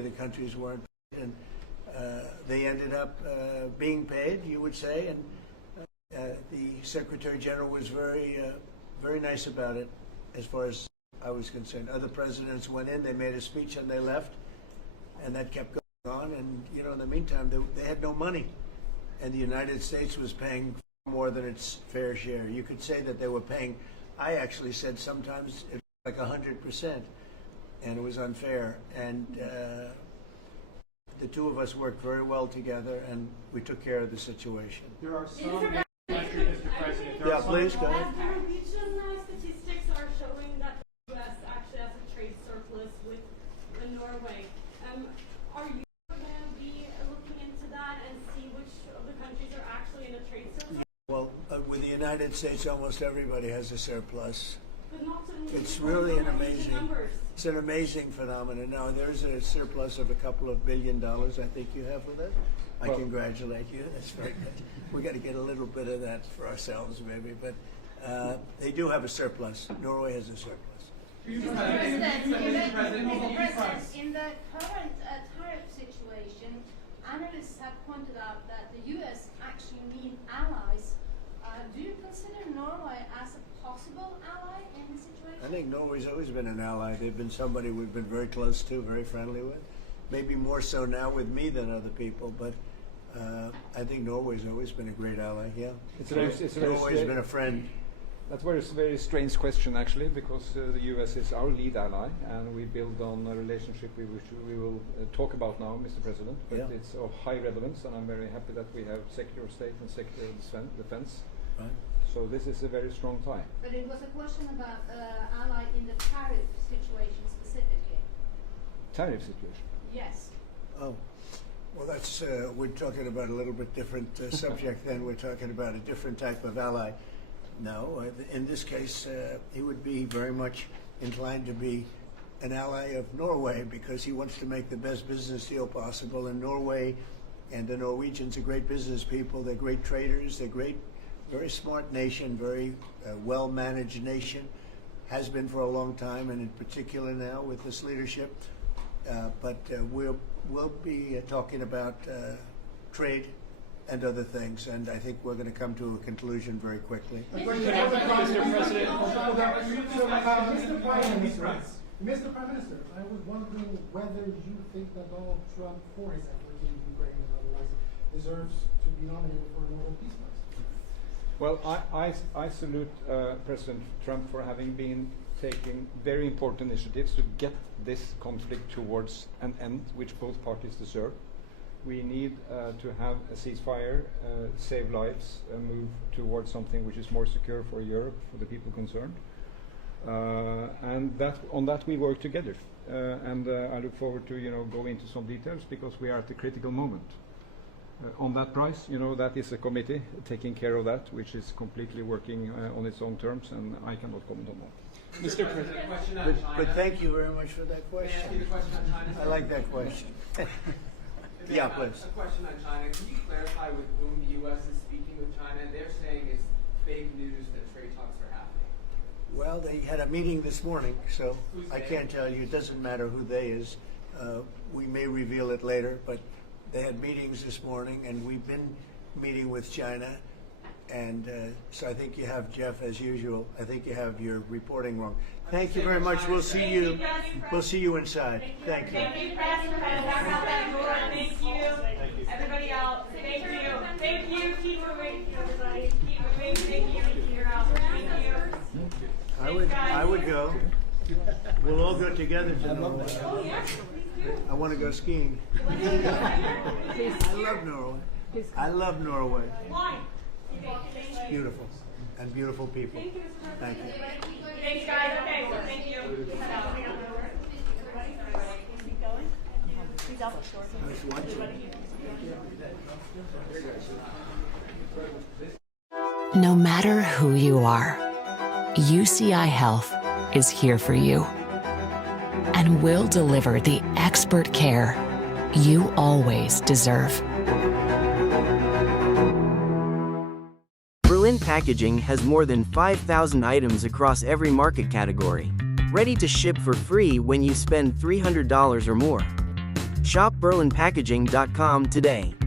the countries weren't paid, and they ended up being paid, you would say, and the Secretary General was very nice about it as far as I was concerned. Other presidents went in, they made a speech, and they left, and that kept going on. And, you know, in the meantime, they had no money, and the United States was paying more than its fair share. You could say that they were paying, I actually said sometimes it was like 100%, and it was unfair. And the two of us worked very well together, and we took care of the situation. There are some, Mr. President. Yeah, please, go ahead. Norwegian statistics are showing that the U.S. actually has a trade surplus with Norway. Are you going to be looking into that and see which of the countries are actually in a trade surplus? Well, with the United States, almost everybody has a surplus. But not so many It's people really know an these amazing, numbers. it's an amazing phenomenon. Now, there's a surplus of a couple of $1 billion, I think you have with it. I congratulate you. That's very good. We got to get a little bit of that for ourselves, maybe. But they do have a surplus. Norway has a surplus. Mr. President, in the current tariff situation, analysts have pointed out that the U.S. actually need allies. Do you consider Norway as a possible ally in this situation? I think Norway's always been an ally. They've been somebody we've been very close to, very friendly with. Maybe more so now with me than other people, but I think Norway's always been a great ally, yeah. Norway's been a friend. That's a very strange question, actually, because the U.S. is our lead ally, and we build on a relationship which we will talk about now, Mr. President. But it's of high relevance, and I'm very happy that we have Secretary of State and Secretary of Defense. Right. So this is a very strong tie. But it was a question about ally in the tariff situation specifically. Tariff situation? Yes. Oh, well, that's we're talking about a little bit different subject then. We're talking about a different type of ally. No, in this case, he would be very much inclined to be an ally of Norway because he wants to make the best business deal possible. And Norway and the Norwegians are great business people. They're great traders. They're great, very smart nation, very well-managed nation. Has been for a long time, and in particular now with this leadership. But we'll be talking about trade and other things, and I think we're going to come to a conclusion very quickly. Mr. President. Mr. Prime Minister, I was wondering whether you think that Donald Trump, for his efforts in Ukraine and otherwise, deserves to be nominated for a Nobel Peace Prize. Well, I salute President Trump for having been taking very important initiatives to get this conflict towards an end, which both parties deserve. We need to have a ceasefire, save lives, move towards something which is more secure for Europe, for the people concerned. And on that we work together. And I look forward to go into some details because we are at a critical moment. On that price, that is a committee taking care of that, which is completely working on its own terms, and I cannot comment on that. Mr. President, but thank you very much for that question. I like that question. Yeah, please. A question on China. Can you clarify with whom the U.S. is speaking with China? They're saying it's fake news that trade talks are happening. Well, they had a meeting this morning, so I can't tell you. It doesn't matter who they is. We may reveal it later, but they had meetings this morning, and we've been meeting with China. And so I think you have, Jeff, as usual, I think you have your reporting wrong. Thank you very much. We'll see you. We'll see you inside. Thank you. Thank you, President. Thank you. Everybody else. Thank you. Thank you. Keep moving, everybody. Keep moving. Thank you. You're out. Thank you. I would go. We'll all go together to Norway. Oh, yes. I want to go skiing. I love Norway. I love Norway. Why? It's beautiful. And beautiful people. Thank you, Mr. Thank President. you. Thanks, guys. Okay, well, thank you. Nice watching. No matter who you are, UCI Health is here for you and will deliver the expert care you always deserve. Berlin Packaging has more than 5,000 items across every market category, ready to ship for free when you spend $300 or more. Shop BerlinPackaging.com today.